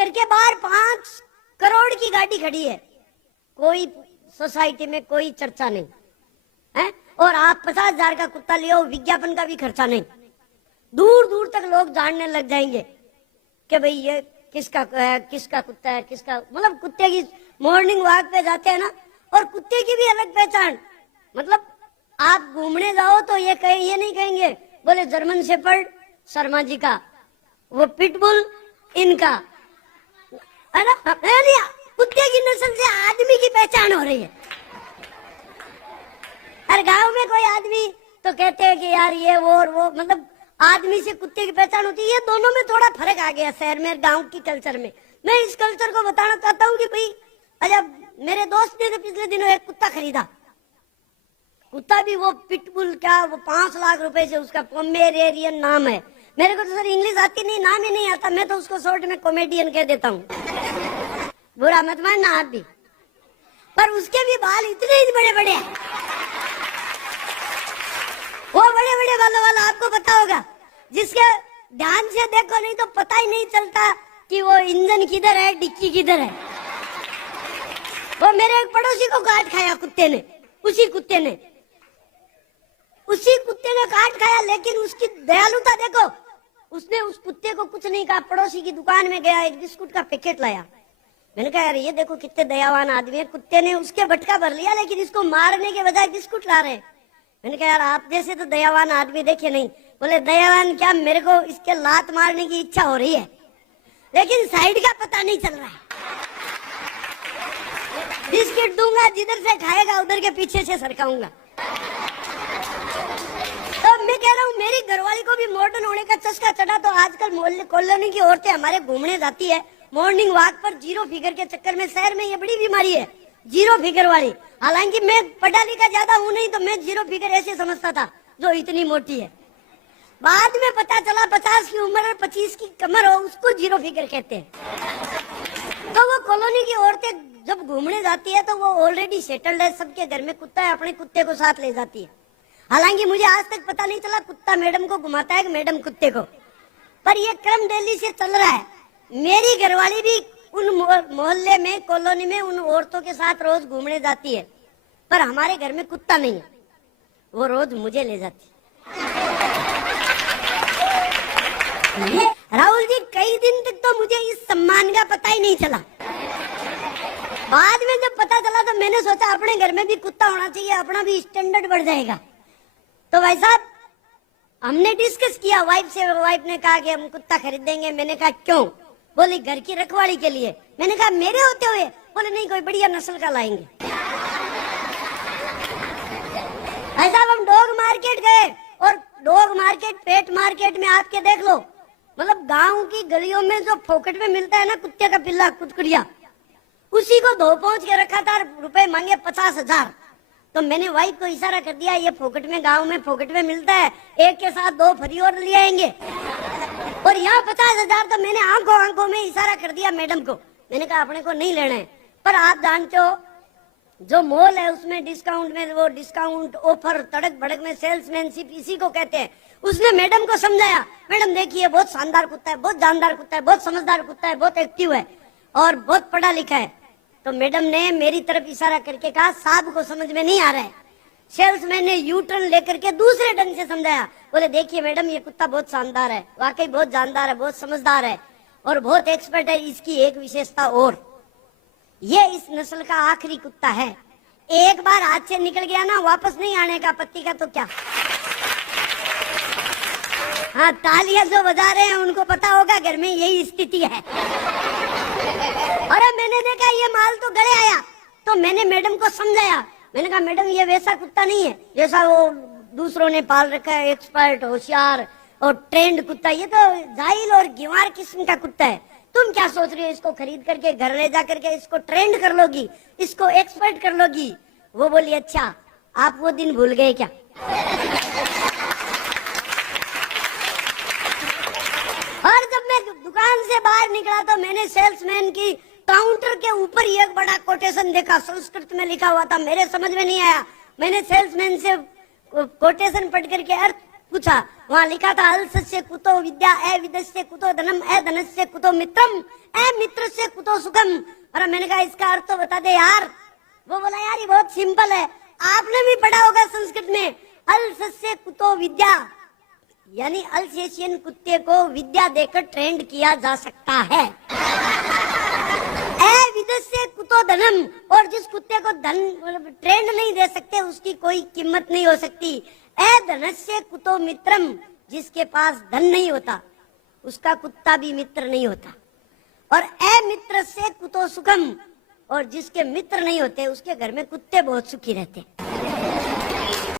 घर के बाहर 5 करोड़ की गाड़ी खड़ी है, कोई सोसाइटी में कोई चर्चा नहीं है। और आप 50,000 का कुत्ता ले आओ, विज्ञापन का भी खर्चा नहीं। दूर दूर तक लोग जानने लग जाएंगे कि भाई ये किसका है, किसका कुत्ता है, किसका, मतलब कुत्ते की मॉर्निंग वॉक पे जाते हैं ना, और कुत्ते की भी अलग पहचान। मतलब आप घूमने जाओ तो ये नहीं कहेंगे बोले जर्मन शेपर्ड शर्मा जी का, वो पिटबुल इनका, है ना। कुत्ते की नस्ल से आदमी की पहचान हो रही है। हर गांव में कोई आदमी तो कहते हैं कि यार ये वो और वो, मतलब आदमी से कुत्ते की पहचान होती है। ये दोनों में थोड़ा फर्क आ गया शहर में, गांव की कल्चर में। मैं इस कल्चर को बताना चाहता हूँ कि भाई अच्छा, मेरे दोस्त ने पिछले दिनों एक कुत्ता खरीदा, कुत्ता भी वो पिटबुल क्या, वो 5 लाख रुपए से, उसका पोमेरेनियन नाम है। मेरे को तो सर इंग्लिश आती नहीं, नाम ही नहीं आता, मैं तो उसको शॉर्ट में कॉमेडियन कह देता हूँ, बुरा मत मानना आप भी। पर उसके भी बाल इतने ही बड़े बड़े हैं, वो बड़े बड़े बालों वाला आपको पता होगा, जिसके ध्यान से देखो नहीं तो पता ही नहीं चलता कि वो इंजन किधर है, डिक्की किधर है। वो मेरे एक पड़ोसी को काट खाया कुत्ते ने, उसी कुत्ते ने काट खाया। लेकिन उसकी दयालुता देखो, उसने उस कुत्ते को कुछ नहीं कहा। पड़ोसी की दुकान में गया, एक बिस्कुट का पैकेट लाया। मैंने कहा यार ये देखो कितने दयावान आदमी है, कुत्ते ने उसके भटका भर लिया लेकिन इसको मारने के बजाय बिस्कुट ला रहे। मैंने कहा यार आप जैसे तो दयावान आदमी देखे नहीं। बोले दयावान क्या, मेरे को इसके लात मारने की इच्छा हो रही है लेकिन साइड का पता नहीं चल रहा है। बिस्किट दूंगा, जिधर से खाएगा उधर के पीछे से सरकाऊंगा। तो मैं कह रहा हूँ मेरी घरवाली को भी मॉडर्न होने का चस्का चढ़ा। तो आजकल मोहल्ले कॉलोनी की औरतें हमारे घूमने जाती है मॉर्निंग वॉक पर, जीरो फिगर के चक्कर में। शहर में ये बड़ी बीमारी है जीरो फिगर वाली। हालांकि मैं पढ़ा लिखा ज्यादा हूँ नहीं, तो मैं जीरो फिगर ऐसे समझता था जो इतनी मोटी है। बाद में पता चला 50 की उम्र और 25 की कमर हो उसको जीरो फिगर कहते हैं। तो वो कॉलोनी की औरतें जब घूमने जाती है तो वो ऑलरेडी सेटल्ड है, सबके घर में कुत्ता है, अपने कुत्ते को साथ ले जाती है। हालांकि मुझे आज तक पता नहीं चला कुत्ता मैडम को घुमाता है कि मैडम कुत्ते को, पर ये क्रम दिल्ली से चल रहा है। मेरी घरवाली भी उन मोहल्ले में, कॉलोनी में उन औरतों के साथ रोज घूमने जाती है, पर हमारे घर में कुत्ता नहीं है, वो रोज मुझे ले जाती है। राहुल जी कई दिन तक तो मुझे इस सम्मान का पता ही नहीं चला। बाद में जब पता चला तो मैंने सोचा अपने घर में भी कुत्ता होना चाहिए, अपना भी स्टैंडर्ड बढ़ जाएगा। तो भाई साहब हमने डिस्कस किया वाइफ से, वाइफ ने कहा कि हम कुत्ता खरीदेंगे। मैंने कहा क्यों? बोली घर की रखवाली के लिए। मैंने कहा मेरे होते हुए? बोले नहीं कोई बढ़िया नस्ल का लाएंगे। भाई साहब हम डॉग मार्केट गए, और डॉग मार्केट पेट मार्केट में आपके देख लो, मतलब गांव की गलियों में जो फोकट में मिलता है ना कुत्ते का पिल्ला, कुतकुड़िया, उसी को धो पहुंच के रखा था। रुपए मांगे 50,000। तो मैंने वाइफ को इशारा कर दिया ये फोकट में, गांव में फोकट में मिलता है, एक के साथ 2 फ्री और ले आएंगे। और यहाँ 50,000। तो मैंने आंखों में इशारा कर दिया मैडम को। मैंने कहा अपने को नहीं लेना है, पर आप जानते हो जो मॉल है उसमें डिस्काउंट में, वो डिस्काउंट ऑफर तड़क भड़क में सेल्समैनशिप इसी को कहते हैं। उसने मैडम को समझाया, मैडम देखिए बहुत शानदार कुत्ता है, बहुत जानदार कुत्ता है, बहुत समझदार कुत्ता है, बहुत एक्टिव है और बहुत पढ़ा लिखा है। तो मैडम ने मेरी तरफ इशारा करके कहा साहब को समझ में नहीं आ रहा है। सेल्समैन ने यू टर्न लेकर के दूसरे ढंग से समझाया। बोले देखिए मैडम ये कुत्ता बहुत शानदार है, वाकई बहुत जानदार है, बहुत समझदार है और बहुत एक्सपर्ट है। इसकी एक विशेषता और, ये इस नस्ल का आखिरी कुत्ता है, एक बार हाथ से निकल गया ना वापस नहीं आने का। पत्ती का तो क्या, हाँ तालियां जो बजा रहे हैं उनको पता होगा घर में यही स्थिति है। अरे मैंने देखा ये माल तो गले आया, तो मैंने मैडम को समझाया। मैंने कहा मैडम ये वैसा कुत्ता नहीं है जैसा वो दूसरों ने पाल रखा है, एक्सपर्ट, होशियार और ट्रेंड कुत्ता। ये तो जाहिल और गिवार किस्म का कुत्ता है। तुम क्या सोच रही हो, इसको खरीद करके घर ले जा करके इसको ट्रेंड कर लोगी, इसको एक्सपर्ट कर लोगी। वो बोली अच्छा आप वो दिन भूल गए क्या? और जब मैं दुकान से बाहर निकला तो मैंने सेल्समैन की काउंटर के ऊपर ही एक बड़ा कोटेशन देखा, संस्कृत में लिखा हुआ था, मेरे समझ में नहीं आया। मैंने सेल्समैन से कोटेशन पढ़ करके अर्थ पूछा, वहां लिखा था अल्सस्य कुतो विद्या, ए विदस्य कुतो धनम, ए धनस्य कुतो मित्रम, ए मित्रस्य कुतो सुखम। और मैंने कहा इसका अर्थ तो बता दे यार। वो बोला यार ये बहुत सिंपल है, आपने भी पढ़ा होगा संस्कृत में, अल्सस्य कुतो विद्या, यानी अल्सेशियन कुत्ते को विद्या देकर ट्रेंड किया जा सकता है। ए विदस्य कुतो धनम, और जिस कुत्ते को धन ट्रेंड नहीं दे सकते उसकी कोई कीमत नहीं हो सकती। ए धनस्य कुतो मित्रम, जिसके पास धन नहीं होता उसका कुत्ता भी मित्र नहीं होता। और ए मित्र से कुतो सुखम, और जिसके मित्र नहीं होते उसके घर में कुत्ते बहुत सुखी रहते।